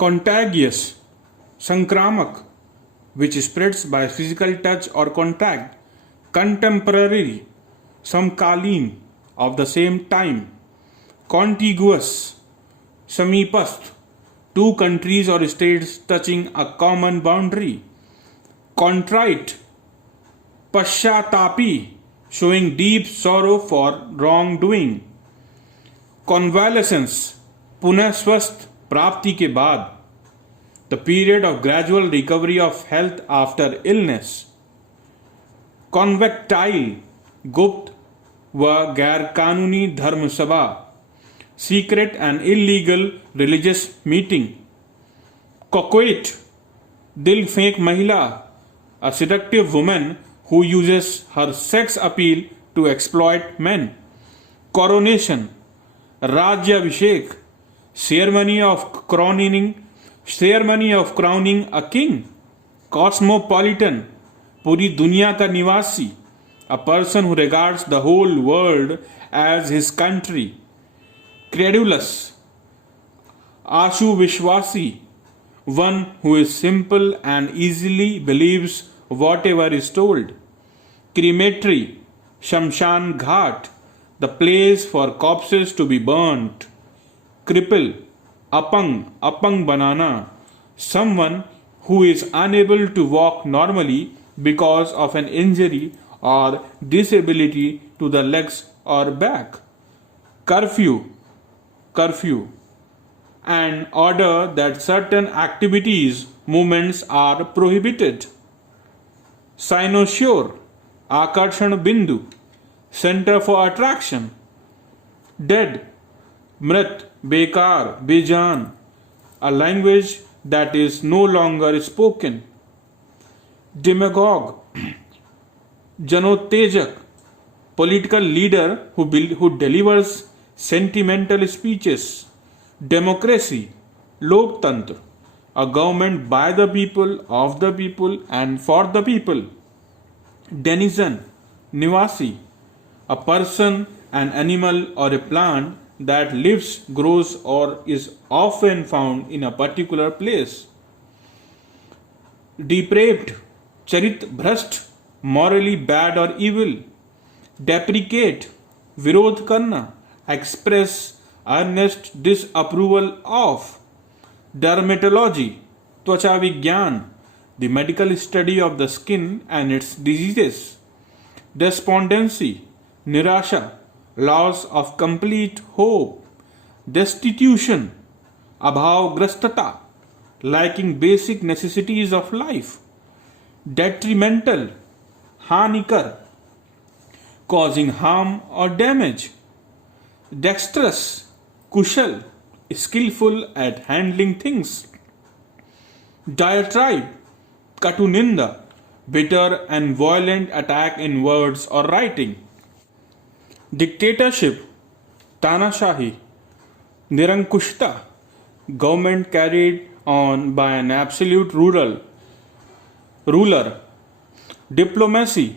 contagious, संक्रामक, which spreads by physical touch or contact, contemporary, समकालीन, of the same time, contiguous, समीपस्थ, two countries or states touching a common boundary, contrite, पश्चातापी, showing deep sorrow for wrongdoing, convalescence, पुनः स्वस्थ प्राप्ति के बाद, the period of gradual recovery of health after illness, convectile, गुप्त व गैर कानूनी धर्म सभा, secret and illegal religious meeting, coquette, दिल फेंक महिला, a seductive woman who uses her sex appeal to exploit men, coronation, राज्याभिषेक, ceremony of crowning a king, cosmopolitan, पूरी दुनिया का निवासी, a person who regards the whole world as his country, credulous, आशु विश्वासी, one who is simple and easily believes whatever is told, crematory, शमशान घाट, the place for corpses to be burnt, cripple, अपंग banana, someone who is unable to walk normally because of an injury or disability to the legs or back, curfew, an order that certain activities, movements are prohibited, cynosure, आकर्षण बिंदु, center for attraction, dead, मृत, बेकार, बेजान, a language that is no longer spoken, demagogue, जनोत्तेजक, political leader who delivers sentimental speeches, democracy, लोकतंत्र, a government by the people, of the people and for the people, denizen, निवासी, a person, an animal or a plant that lives, grows or is often found in a particular place, depraved, charit भ्रष्ट, morally bad or evil, deprecate, विरोध करना, express earnest disapproval of, dermatology, त्वचा विज्ञान, the medical study of the skin and its diseases, despondency, निराशा, loss of complete hope, destitution, अभावग्रस्तता, lacking basic necessities of life, detrimental, हानिकर, causing harm or damage, dexterous, Kusal, skillful at handling things, diatribe, कटुनिंदा, bitter and violent attack in words or writing, dictatorship, तानाशाही, निरंकुशता, government carried on by an absolute ruler, diplomacy,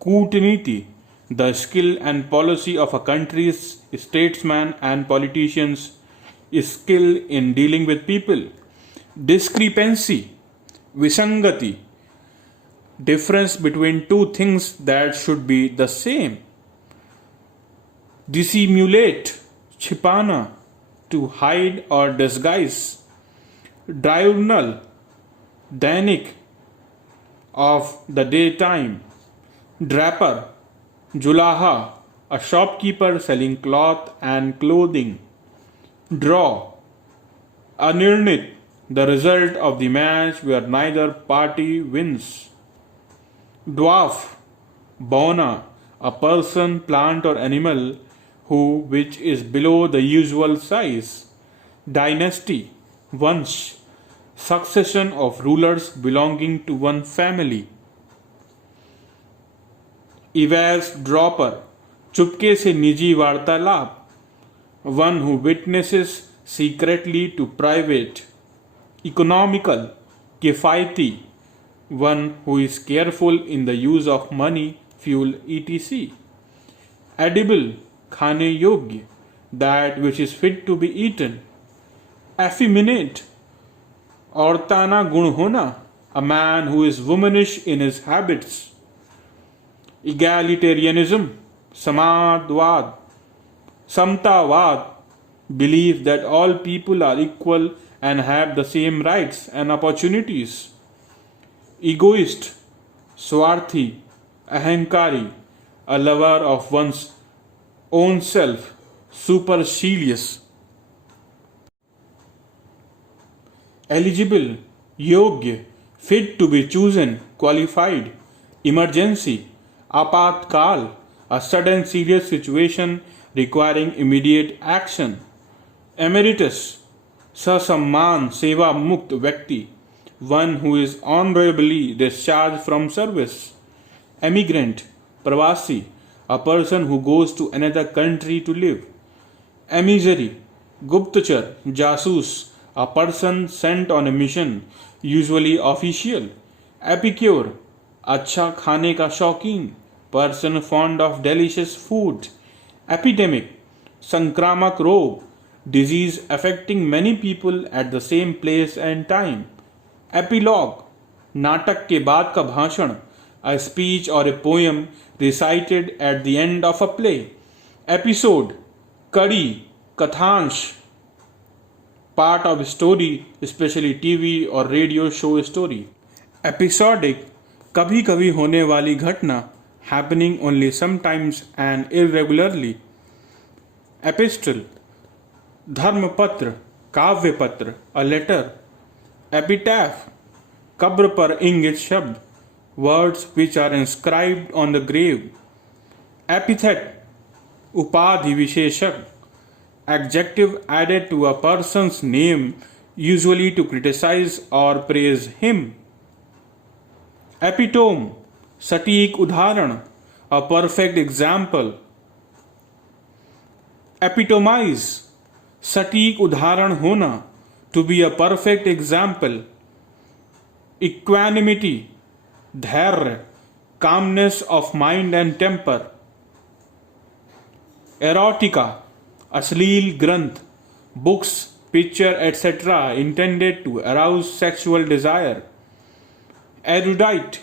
कूटनीति, the skill and policy of a country's statesmen and politicians' skill in dealing with people, discrepancy, विसंगति, difference between two things that should be the same, dissimulate, छिपाना, to hide or disguise, diurnal, Dainik, of the daytime, draper, जुलाहा, a shopkeeper selling cloth and clothing, draw, अनिर्णित, the result of the match where neither party wins, dwarf, बौना, a person, plant or animal which is below the usual size, dynasty, vansh, succession of rulers belonging to one family, eavesdropper, चुपके से निजी वार्तालाप, one who witnesses secretly to private, economical, किफायती, one who is careful in the use of money, fuel, etc. Edible, खाने योग्य, that which is fit to be eaten. Effeminate, औरताना गुण होना, a man who is womanish in his habits. Egalitarianism, samadwad, samtavad, belief that all people are equal and have the same rights and opportunities. Egoist, swarthi, ahankari, a lover of one's own self, supercilious. Eligible, yogya, fit to be chosen, qualified. Emergency, apatkal, a sudden serious situation requiring immediate action. Emeritus, sasamman seva mukt vyakti, one who is honorably discharged from service. Emigrant, pravasi, a person who goes to another country to live. Emissary, guptachar, jasus, a person sent on a mission, usually official. Epicure, अच्छा खाने का शौकीन, person fond of delicious food. Epidemic, संक्रामक रोग, disease affecting many people at the same place and time. Epilogue, नाटक के बाद का भाषण, a speech or a poem recited at the end of a play. Episode, कड़ी, कथांश, part of a story, especially TV or radio show story. Episodic, कभी कभी होने वाली घटना, happening only sometimes and irregularly. Epistle, धर्मपत्र, काव्य पत्र, a letter. Epitaph, कब्र पर इंगित शब्द, words which are inscribed on the grave. Epithet, उपाधि विशेषक, adjective added to a person's name, usually to criticize or praise him. Epitome, सटीक उदाहरण, a perfect example. Epitomize, सटीक उदाहरण होना, to be a perfect example. Equanimity, धैर्य, calmness of mind and temper. Erotica, अश्लील ग्रंथ, books, picture, etc. intended to arouse sexual desire. Erudite,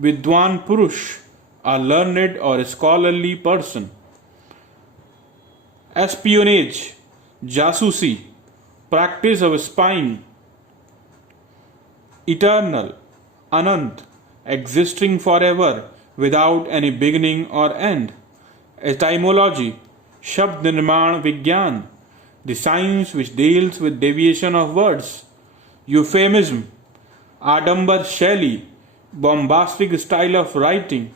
विद्वान पुरुष, a learned or scholarly person. Espionage, जासूसी, practice of spying. Eternal, anant, existing forever without any beginning or end. Etymology, शब्द निर्माण विज्ञान, the science which deals with deviation of words. Euphemism, आडंबर शैली, bombastic style of writing.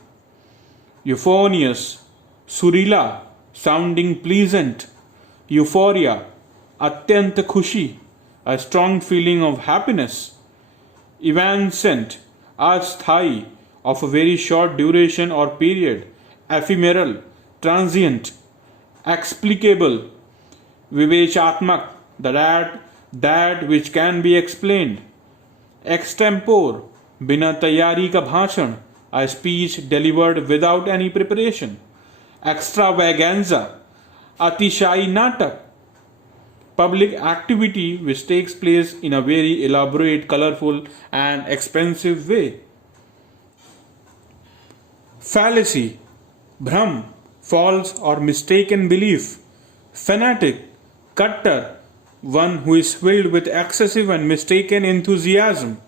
Euphonious, सुरीला, sounding pleasant. Euphoria, अत्यंत खुशी, a strong feeling of happiness. Evanescent, अस्थायी, of a very short duration or period. Ephemeral, transient. Explicable, विवेचात्मक, that which can be explained. Extempore, बिना तैयारी का भाषण, a speech delivered without any preparation. Extravaganza, अतिशायी नाटक, public activity which takes place in a very elaborate, colorful and expensive way. Fallacy, भ्रम, false or mistaken belief. Fanatic, kattar, one who is filled with excessive and mistaken enthusiasm.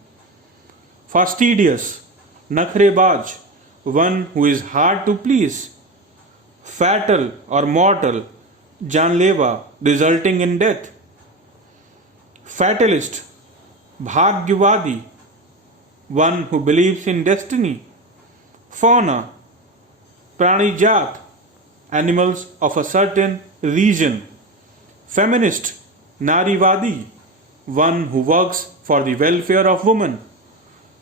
Fastidious, nakhrebaj, one who is hard to please. Fatal or mortal, janleva, resulting in death. Fatalist, bhagyavadi, one who believes in destiny. Fauna, pranijat, animals of a certain region. Feminist, narivadi, one who works for the welfare of women.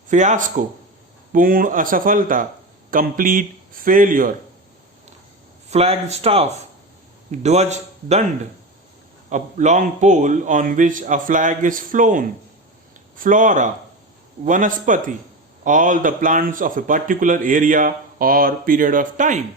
Fiasco, पूर्ण असफलता, complete failure. Flagstaff, ध्वज दंड, a long pole on which a flag is flown. Flora, vanaspati, all the plants of a particular area or period of time.